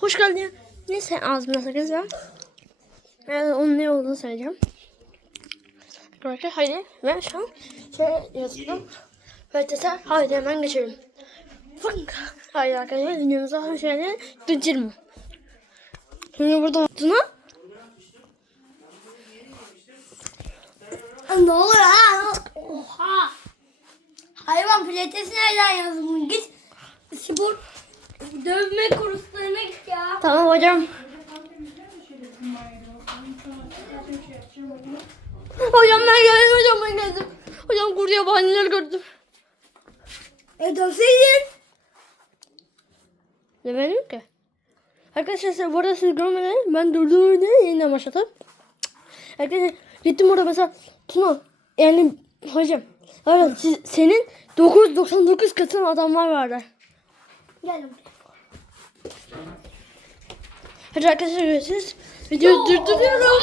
Hoş geldin. Neyse ağzımda sakız var. Ben onun ne olduğunu söyleyeceğim. Arkadaşlar haydi ben şu an şey yazdım. Ötesi haydi hemen geçelim. Fık. Haydi arkadaşlar videomuza geldiniz. Geçelim. Şimdi burada Tuna. Ne olur ha? Oha. Hayvan pilatesi nereden yazdın? Git spor dövme kurslarına git ya. Tamam hocam. Hocam ben geldim hocam ben geldim. Hocam kurye bahaneler gördüm. E dövseydin. Demedim ki. Arkadaşlar siz- bu arada siz görmeden ben durduğum videoyu yeniden başlattım. Arkadaşlar gittim orada mesela Tuna yani hocam öyle siz, senin 999 katın adamlar vardı. Gel. Hadi arkadaşlar görüşürüz. Videoyu durduruyorum.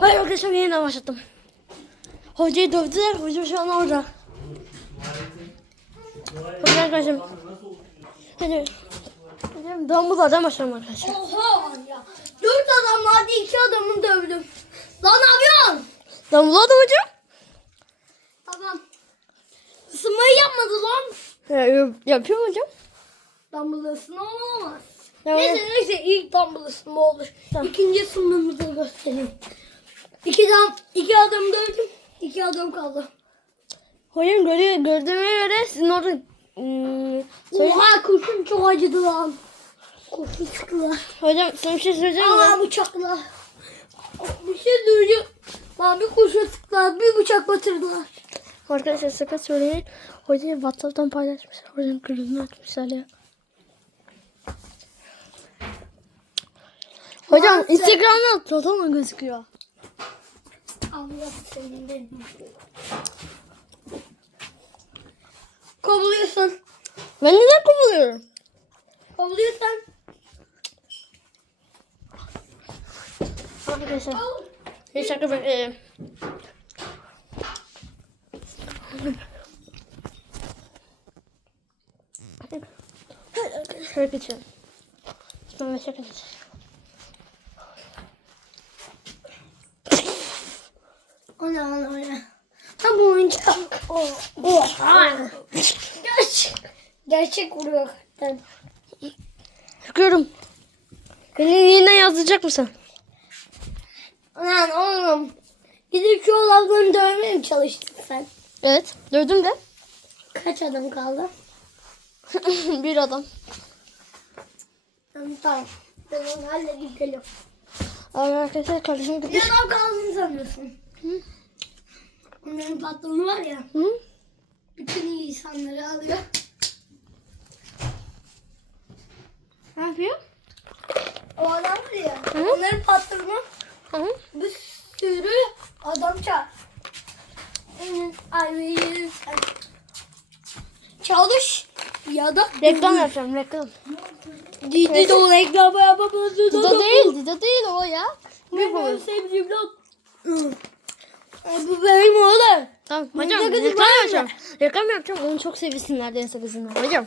Hayır arkadaşlar yeniden başlattım. Hocayı dövdüler. Hoca şu an orada. Hadi arkadaşlar. Hadi. Hadi Dumbledore'dan başlayalım arkadaşlar. Oha ya. Dört adam vardı iki adamı dövdüm. Lan yapıyorsun? Dumbledore hocam. Tamam. Isınmayı yapmadı lan. Ya, yap- yapıyor hocam? Dumbbell ısınma olmaz. Ya, Neyse neyse ilk dumbbell ısınma olur. Tamam. İkinci ısınmamı da göstereyim. İki, dam, iki adam dövdüm. iki adam kaldı. Hocam görüyor, gördüğüme göre sizin orada hmm, söyle- Oha kurşun çok acıdı lan. Kurşun sıktılar. Hocam sana bir şey söyleyeceğim mi? Aa bıçaklar. Bir şey söyleyeceğim. Bana bir kurşun sıktılar. Bir bıçak batırdılar. Arkadaşlar sakın söyleyin. Hocayı Whatsapp'tan paylaşmışlar. Hocam kırmızı açmışlar ya. Hocam Maalesef. Instagram'da total mı gözüküyor? Allah senin benim. Kovuluyorsun. Ben neden kovuluyorum? Kovuluyorsan. Arkadaşlar. Bir şaka. Şöyle geçelim. Ben bir şaka geçelim. O ne o ne o ne. Ha bu oyuncak. O. Oha. Gerçek. Gerçek vuruyor. hakikaten. Çıkıyorum. Beni yine yazacak mısın? Lan oğlum. Gidip şu olanları dövmeye mi çalıştın sen? Evet. Dövdüm de. Kaç adam kaldı? bir adam. Tamam. Ben onu halledip geliyorum. Abi arkadaşlar kardeşim Bir gitmiş. adam kaldığını sanıyorsun. Hı? Onların patronu var ya. Hı? Bütün iyi insanları alıyor. Ne yapıyor? O adam var ya. Onların patronu hı. bir sürü adam çağır. Çalış ya da Reklam yapacağım reklam. Didi de o reklamı yapamazsın. Dido değil, Dido değil o ya. Ne bu? Sevdiğim lan. Bu benim oğlum. Tamam hocam reklam yapacağım. Reklam yapacağım onu çok sevsinler diye sakızınlar hocam.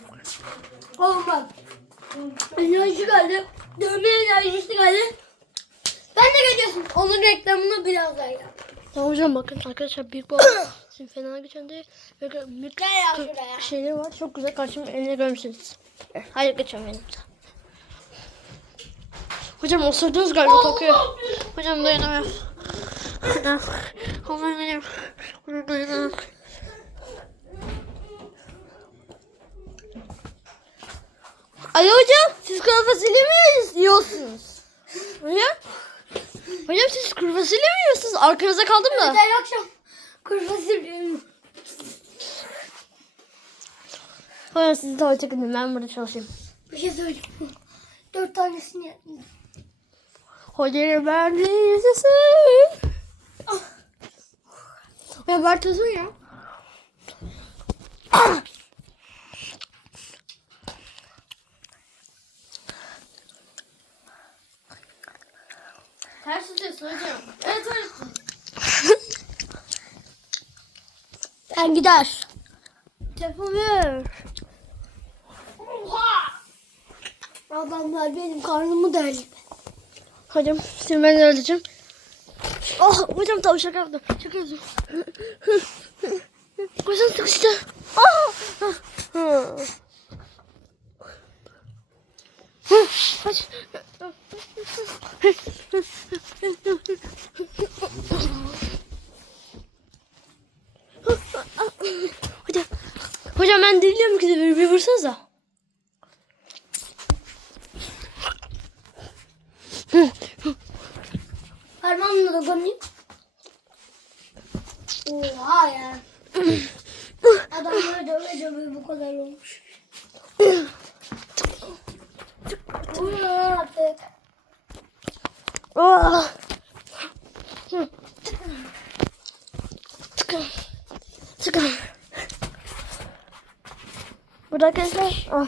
Oğlum bak. Enerji geldi. Dövme enerjisi geldi. Ben de geliyorsun. Onun reklamını biraz daha yap. Tamam hocam bakın arkadaşlar büyük bu sizin fena geçen de böyle büyük şeyleri var. Çok güzel karşıma eline görmüşsünüz. Hayır geçiyorum benim. Hocam osurdunuz galiba kokuyor. Hocam dayanamıyorum. Aman benim. Hocam dayanamıyorum. Alo hocam siz kuru fasulye mi yiyorsunuz? Hocam? Hocam siz kuru fasulye mi yiyorsunuz? Arkanıza kaldım da. Her akşam kuru fasulye. Hocam siz de hoşça gidin ben burada çalışayım. Bir şey söyleyeyim. Dört tanesini yaptım. Hocam ben de yaşasın. Ah. Ya Bartos'un ya. Ters tutuyorsun hocam. Evet öyle. Ben gider. Ver. Oha! adamlar benim karnımı deldi. Hocam şimdi ben öleceğim. Oh hocam şaka yaptım. Şaka yaptım. Hocam sıkıştı. Oh. Kaç. Hocam. Hocam ben değilim ki bir, bir vursanıza. Parmağımla dokunayım. Oha ya. Adamları döve döve bu kadar olmuş. Uyuyor artık. Oh. Hı. Tıkın. Tıkın. Burada arkadaşlar. Ah.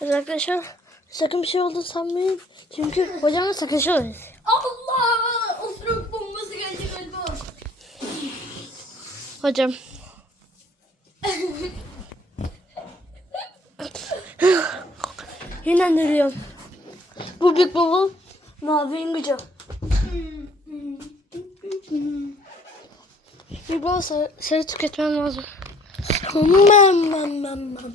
Burada arkadaşlar. Sakın bir şey oldu sanmayın. Çünkü hocamla sakışıyoruz. Allah! Osuruk bombası geldi galiba. Hocam. Yeniden dönüyorum. Bu Big Bubble Mavi'nin gücü. Big Bubble sarı, sarı tüketmem lazım. Mem mem mem mem.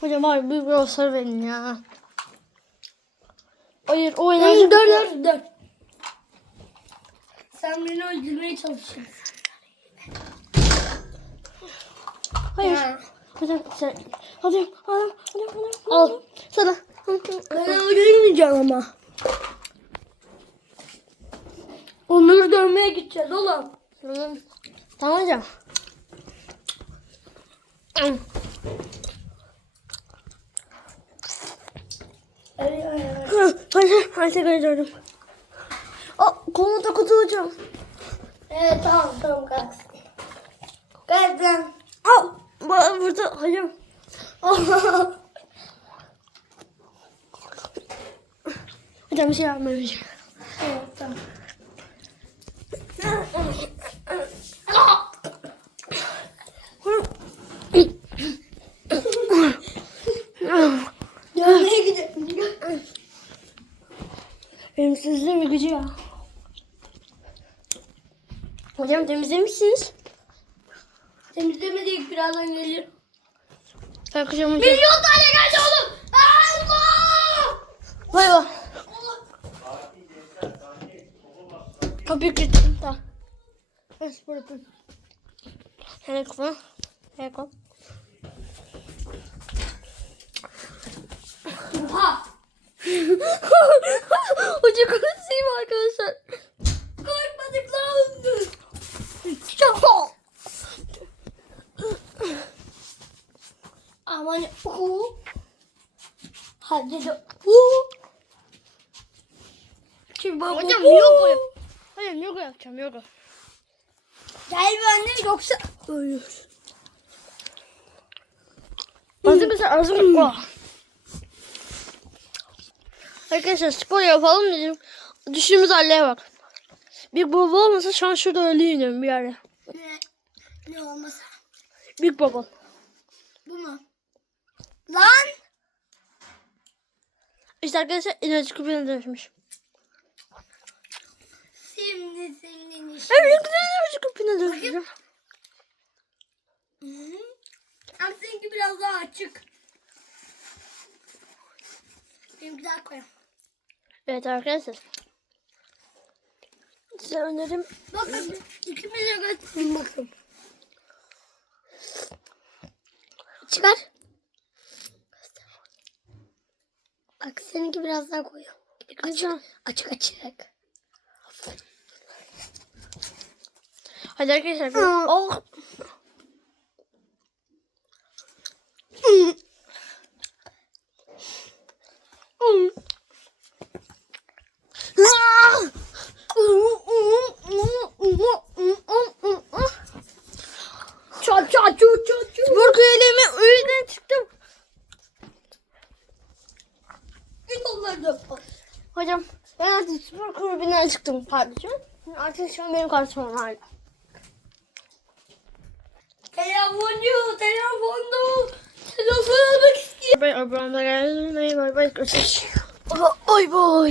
Hocam var Big Bubble sarı verin ya. Hayır o enerji... Dur dur dur. Sen beni öldürmeye çalışıyorsun. Hayır. Hocam sen... Hocam, hocam, hocam, hocam. Al. Sana. Ben öldürmeyeceğim ama. Onları dövmeye gideceğiz oğlum. Tamam. Hocam. Hadi, tekrar ediyorum. Aa, kolunu da kutu hocam. Evet tamam tamam kalksın. Kalk lan. Vurdu hocam. Hocam bir şey hocam. Evet tamam. Sizin bir gücü ya. Hocam temizlemişsiniz. Temizlemedik birazdan gelir. Hocam hocam. Milyon tane geldi oğlum. Allah! Vay vay. Tamam. Ben spor yapayım. Hele kafa. Hele kafa. Oha! Hoca konuşayım arkadaşlar. Korkmadık lan. Aman uhu. Hadi de uhu. Şimdi bak Hocam uhu. Hocam yoga yapacağım yoga. Gel benimle yoksa ölür. Hazır mısın? Ağzım oh. Arkadaşlar spor yapalım dedim. Düştüğümüz halleye bak. Bir baba olmasa şu an şurada ölüydüm bir yerde. Ne? Ne olmasa? Big baba. Bu mu? Lan! İşte arkadaşlar enerji küpüne dönüşmüş. Şimdi senin işin. Evet güzel küpüne dönüşmüş. Hı. Ama seninki biraz daha açık. Benimki daha koyalım. Evet arkadaşlar. Size önerim Bakın ikimiz de götürün bakın. Çıkar. Bak seninki biraz daha koyu. güzel. Açık açık. Hadi arkadaşlar. Oh. Çat çat çut çat çut. Spor kıyalemi öğüden çıktım. Git onları da. Hocam ben artık spor kulübünden çıktım kardeşim. Artık şu an benim kardeşim hala. বন্ধু তেরা বন্ধু তেরা বন্ধু bye bye bye bye bye bye